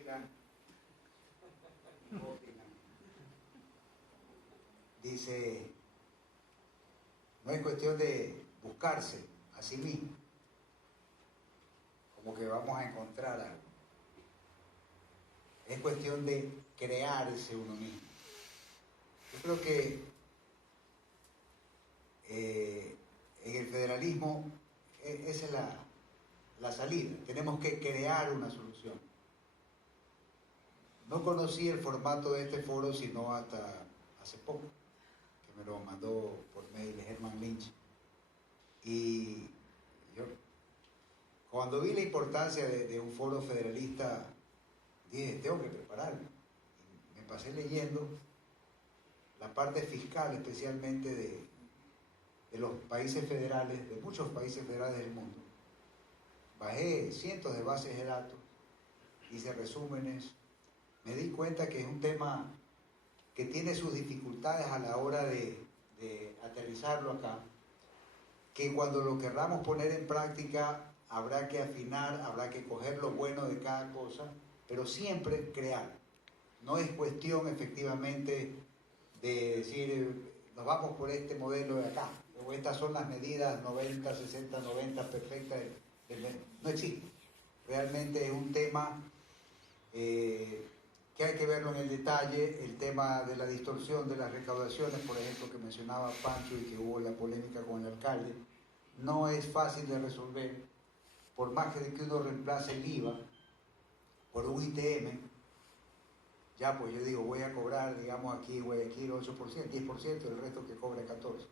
Dylan, dice, no es cuestión de buscarse a sí mismo, como que vamos a encontrar algo. Es cuestión de crearse uno mismo. Yo creo que en el federalismo esa es la salida. Tenemos que crear una solución. No conocí el formato de este foro sino hasta hace poco, que me lo mandó por mail Herman Lynch. Y yo, cuando vi la importancia de un foro federalista, dije, tengo que prepararme. Y me pasé leyendo la parte fiscal, especialmente de los países federales, de muchos países federales del mundo. Bajé cientos de bases de datos, hice resúmenes, me di cuenta que es un tema que tiene sus dificultades a la hora de aterrizarlo acá, que cuando lo querramos poner en práctica habrá que afinar, habrá que coger lo bueno de cada cosa, pero siempre crear. No es cuestión efectivamente de decir, nos vamos por este modelo de acá, o estas son las medidas 90, 60, 90 perfectas. No existe. Realmente es un tema que hay que verlo en el detalle, el tema de la distorsión de las recaudaciones, por ejemplo, que mencionaba Pancho y que hubo la polémica con el alcalde, no es fácil de resolver, por más que uno reemplace el IVA por un ITM, ya pues yo digo, voy a cobrar, digamos aquí Guayaquil 8%, 10%, el resto que cobra 14%.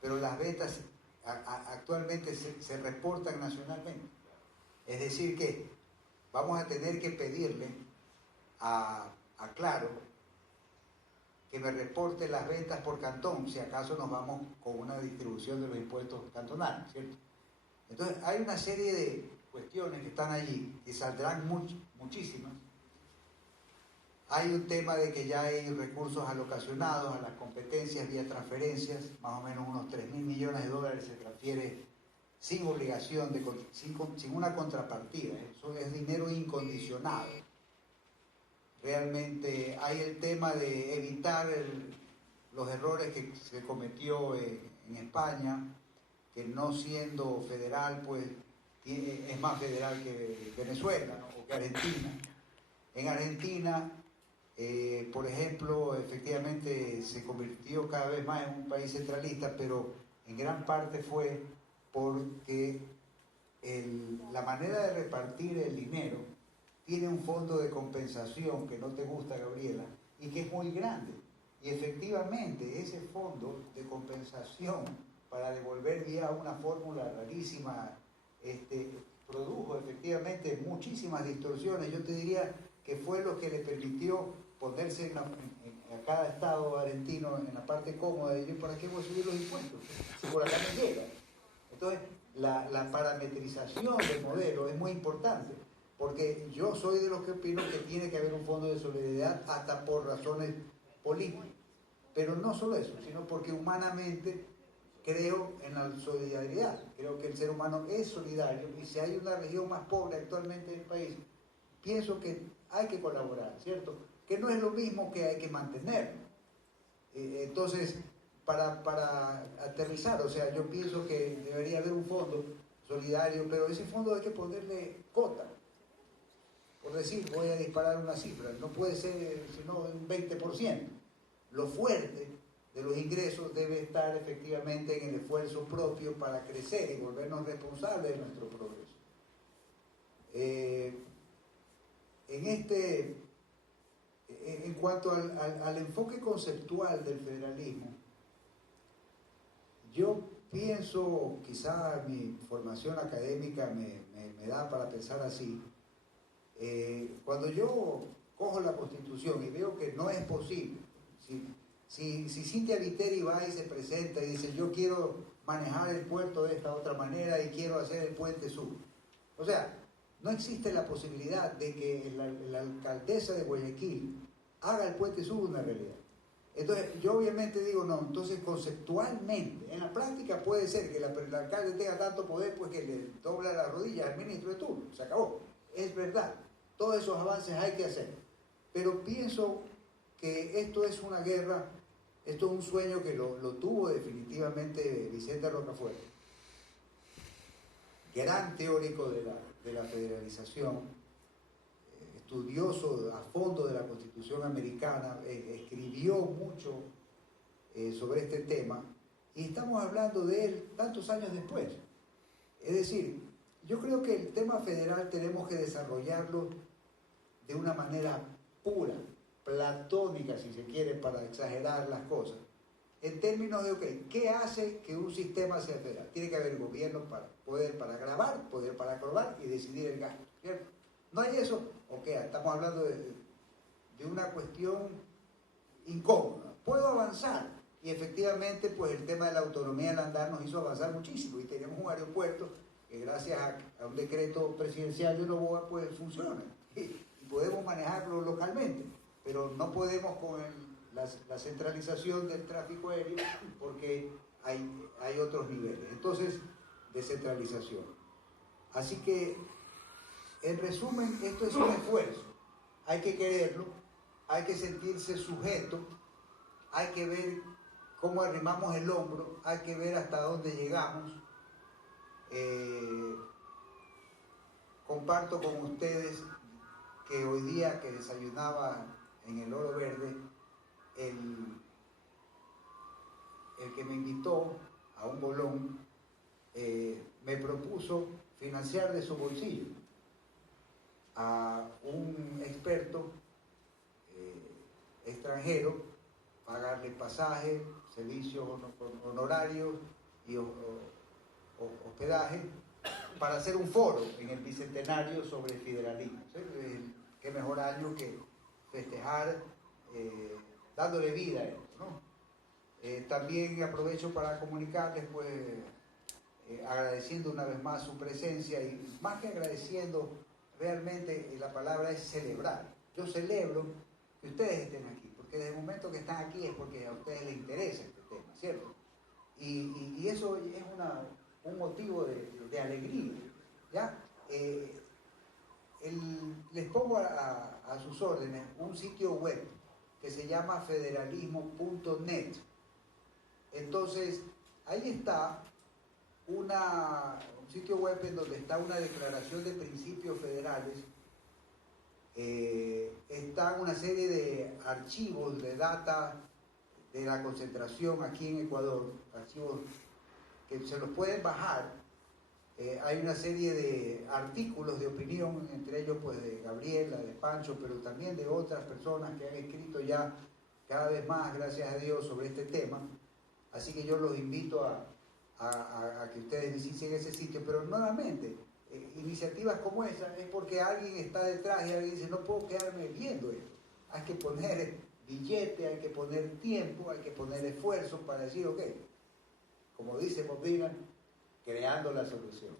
Pero las ventas actualmente se reportan nacionalmente. Es decir que vamos a tener que pedirle a Claro que me reporte las ventas por cantón, si acaso nos vamos con una distribución de los impuestos cantonales, ¿cierto? Entonces hay una serie de cuestiones que están allí, que saldrán muchísimas. Hay un tema de que ya hay recursos alocacionados a las competencias vía transferencias, más o menos unos 3.000 millones de dólares se transfiere sin obligación, sin una contrapartida. Eso es dinero incondicionado. Realmente hay el tema de evitar los errores que se cometió en España, que no siendo federal, pues es más federal que Venezuela, ¿no? O que Argentina. En Argentina, por ejemplo, efectivamente se convirtió cada vez más en un país centralista, pero en gran parte fue porque la manera de repartir el dinero tiene un fondo de compensación que no te gusta, Gabriela, y que es muy grande. Y efectivamente ese fondo de compensación para devolver vía una fórmula rarísima produjo efectivamente muchísimas distorsiones. Yo te diría que fue lo que le permitió ponerse a cada estado argentino en la parte cómoda de yo, ¿para qué voy a subir los impuestos? Si por acá me llega. Entonces, la parametrización del modelo es muy importante, porque yo soy de los que opino que tiene que haber un fondo de solidaridad hasta por razones políticas. Pero no solo eso, sino porque humanamente creo en la solidaridad. Creo que el ser humano es solidario y si hay una región más pobre actualmente en el país, pienso que hay que colaborar, ¿cierto? Que no es lo mismo que hay que mantener. Entonces, para aterrizar, o sea, yo pienso que debería haber un fondo solidario, pero ese fondo hay que ponerle cota. Por decir, voy a disparar una cifra, no puede ser sino un 20%. Lo fuerte de los ingresos debe estar efectivamente en el esfuerzo propio para crecer y volvernos responsables de nuestro progreso. En cuanto al enfoque conceptual del federalismo, yo pienso, quizá mi formación académica me da para pensar así, cuando yo cojo la Constitución y veo que no es posible, si Cintia Viteri va y se presenta y dice yo quiero manejar el puerto de esta otra manera y quiero hacer el puente sur, o sea, no existe la posibilidad de que la alcaldesa de Guayaquil haga el puente sur una realidad. Entonces yo obviamente digo no, entonces conceptualmente, en la práctica puede ser que el alcalde tenga tanto poder pues que le dobla las rodillas al ministro de turno, se acabó, es verdad. Todos esos avances hay que hacer. Pero pienso que esto es una guerra, esto es un sueño que lo tuvo definitivamente Vicente Rocafuerte, gran teórico de la federalización, estudioso a fondo de la Constitución americana, escribió mucho sobre este tema, y estamos hablando de él tantos años después. Es decir, yo creo que el tema federal tenemos que desarrollarlo de una manera pura, platónica, si se quiere, para exagerar las cosas, en términos de, ok, ¿qué hace que un sistema sea federal? Tiene que haber gobierno para poder para grabar, poder para acordar y decidir el gasto, ¿cierto? No hay eso, ok, estamos hablando de una cuestión incómoda. Puedo avanzar, y efectivamente, pues el tema de la autonomía del andar nos hizo avanzar muchísimo, y tenemos un aeropuerto que gracias a un decreto presidencial de Noboa, pues funciona, y podemos manejarlo localmente, pero no podemos con la centralización del tráfico aéreo, porque hay otros niveles. Entonces, descentralización. Así que, en resumen, esto es un esfuerzo. Hay que quererlo, hay que sentirse sujeto, hay que ver cómo arrimamos el hombro, hay que ver hasta dónde llegamos. Comparto con ustedes que hoy día que desayunaba en el Oro Verde, el que me invitó a un bolón me propuso financiar de su bolsillo a un experto extranjero, pagarle pasaje, servicios honorarios y hospedaje, para hacer un foro en el Bicentenario sobre el federalismo. ¿Sí? Qué mejor año que festejar dándole vida a esto, ¿no? También aprovecho para comunicarles, pues, agradeciendo una vez más su presencia, y más que agradeciendo, realmente la palabra es celebrar. Yo celebro que ustedes estén aquí, porque desde el momento que están aquí es porque a ustedes les interesa este tema, ¿cierto? Y eso es un motivo de alegría, ¿ya? Les pongo a sus órdenes un sitio web que se llama federalismo.net. Entonces, ahí está un sitio web en donde está una declaración de principios federales, está una serie de archivos de data de la concentración aquí en Ecuador, archivos que se los pueden bajar. Hay una serie de artículos de opinión, entre ellos pues de Gabriela, de Pancho, pero también de otras personas que han escrito ya cada vez más, gracias a Dios, sobre este tema. Así que yo los invito a que ustedes visiten ese sitio, pero nuevamente, iniciativas como esa es porque alguien está detrás y alguien dice, no puedo quedarme viendo esto. Hay que poner billete, hay que poner tiempo, hay que poner esfuerzo para decir, ok, como dice Bob Dylan, creando la solución.